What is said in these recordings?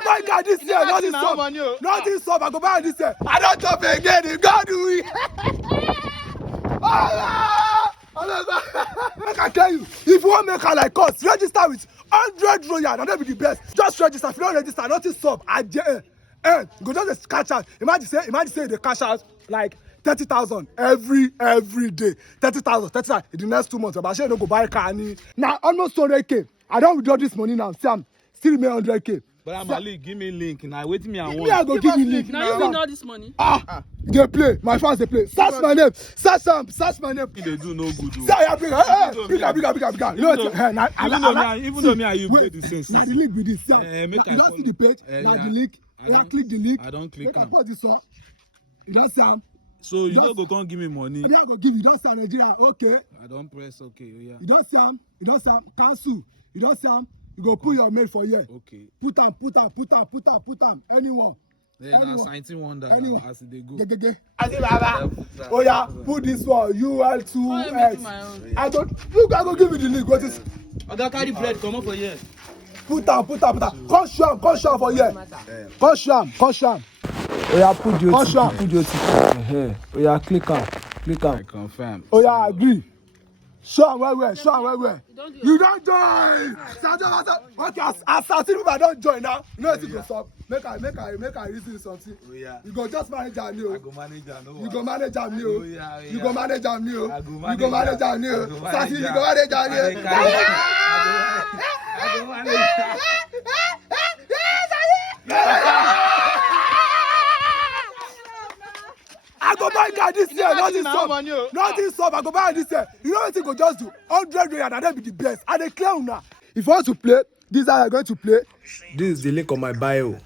go buy car this year. Nothing stop. Nothing stop. I go buy this year. I don't chop again. You God do it. Like I tell you, if you want to make her like us, register with 100 Royal, and that be the best. Just register. If you don't register, nothing stop. Go just cash out. Imagine say they cash out like 30,000 every day. 30,000 in the next 2 months. But I no go buy a car. Now almost 100K. I don't withdraw this money now. See, I'm still remain 100K. Brodamalik, give me link. Now wait me. I want. I go give you link. Now you need all this money. They play. My fans they play. Search my name. Search my name. They do no good. Bigger. You know, even though me and you play the same. Now the link with this. You don't see the page. Now the link. Click the link. I don't click on. This one. You don't see am. So you don't go come give me money. I go give you. Don't say Nigeria. Okay. I don't press okay. Yeah. You don't see am. Cancel. You don't see am. You go put your mail for here. Okay. Put am. Anyone. Then I 19 wonder as they go. Oh yeah, put this one. UL2X. I go give you the link. What is? I got carry bread. Come up for here. Put am. Come show am for here. Come show am. Oh yeah, put your ticket. Oh yeah, click on. I confirm. Oh yeah, agree. Show am where. You don't join. Okay, as people I don't join now. You know what you go stop. Make I reason something. Oh yeah. You go just manage am I go manage am. You go manage am Oh yeah. You go manage am You go manage am Sasi, you go manage am I go manage. I go buy car this year. Nothing stop. I go buy this year. You know what you go just do? 100 Royal and that be the best. And they clear now. If you want to play, these are going to play. This is the link on my bio.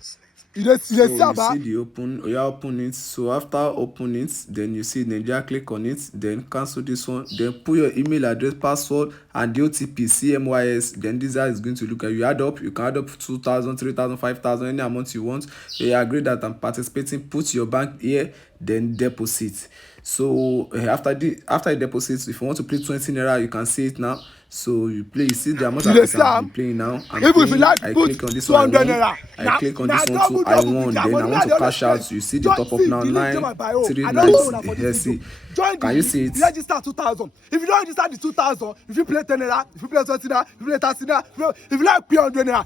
You see the open. You open it. So after open it, then you see Nigeria. Click on it. Then cancel this one. Then put your email address, password, and the OTP CMYS. Then this is going to look at you. Add up. You can add up 2,000, 3,000, 5,000, any amount you want. You agree that I'm participating. Put your bank here. Then deposit. So after you deposit, if you want to play 20 naira, you can see it now. So you play, you see the amount of people I'm playing now. If you like, I click on this one. I click on this one too. I won. Then I want to cash out. You see the top up now 939. See. Can you see it? Register 2,000. If you don't register the 2,000, if you play 10 naira, if you play 20 naira, if you play 30 naira, if you like pay 100 naira.